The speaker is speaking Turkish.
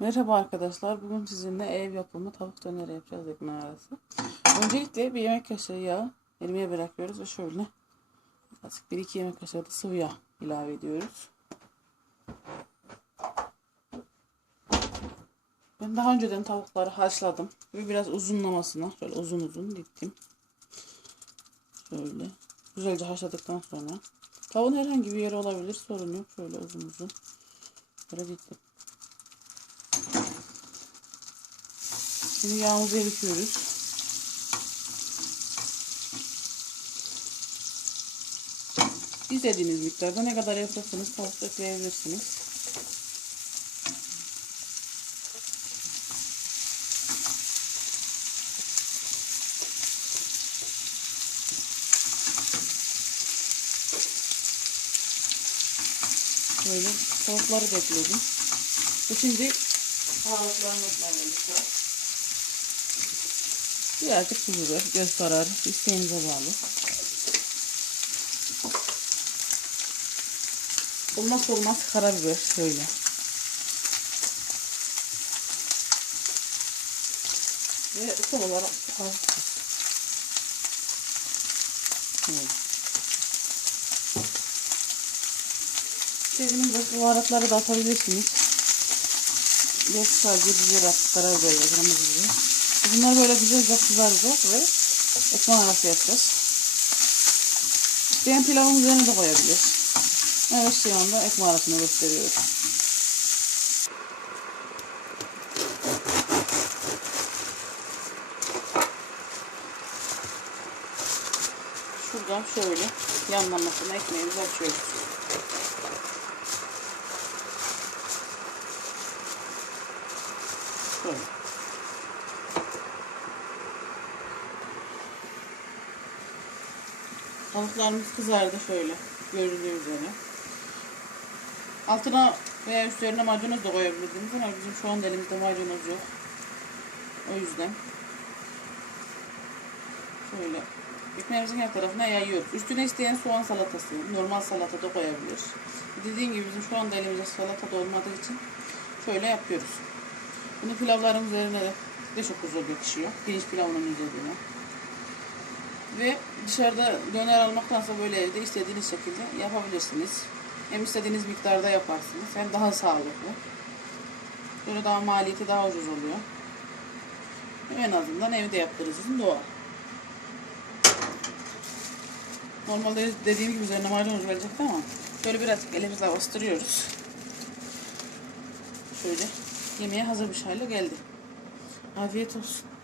Merhaba arkadaşlar. Bugün sizinle ev yapımı tavuk döneri yapacağız ekmeği arası. Öncelikle bir yemek kaşığı yağ erimeye bırakıyoruz ve şöyle azıcık 1-2 yemek kaşığı da sıvı yağ ilave ediyoruz. Ben daha önceden tavukları haşladım ve biraz uzunlamasına şöyle uzun uzun diktim. Şöyle güzelce haşladıktan sonra tavuğun herhangi bir yeri olabilir sorun yok. Şöyle uzun uzun böyle diktim. Şimdi yağımızı eritiyoruz. İstediğiniz miktarda ne kadar yaparsanız tavuk ekleyebilirsiniz. Böyle tavukları da ekledim. Şimdi baharatlarımızla birlikte birazcık biber, göz kararı isteğinize bağlı. Olmazsa olmaz karabiber şöyle. Ve son olarak az. İstediğiniz başka baharatları da atabilirsiniz. Ve sadece at, karabiber ve kırmızı biber. Bunlar böyle güzelce kızaracak ve ekmek arası yapacağız. İsteyen pilavın üzerine de koyabilir. Evet şu anda ekmek arasını gösteriyoruz. Şuradan şöyle yanlamasına ekmeğimizi açıyoruz. Şöyle. Tavuklarımız kızardı şöyle. Görüldüğü üzere. Altına veya üstlerine maydanoz da koyabilirdiniz ama bizim şu anda elimizde maydanoz yok. O yüzden. Şöyle. Ekmeğimizin her tarafına yayıyoruz. Üstüne isteyen soğan salatası, normal salata da koyabilir. Dediğim gibi bizim şu anda elimizde salata da olmadığı için şöyle yapıyoruz. Bunu pilavların üzerine de çok güzel yakışıyor. Pirinç pilavının üzerine. Ve dışarıda döner almaktansa böyle evde istediğiniz şekilde yapabilirsiniz. Hem istediğiniz miktarda yaparsınız hem daha sağlıklı. Böyle daha maliyeti daha ucuz oluyor. En azından evde yaptığınızın doğal. Normalde dediğim gibi üzerine maydanoz gelecekti ama şöyle birazcık elimizle bastırıyoruz. Şöyle yemeğe hazır bir hale geldi. Afiyet olsun.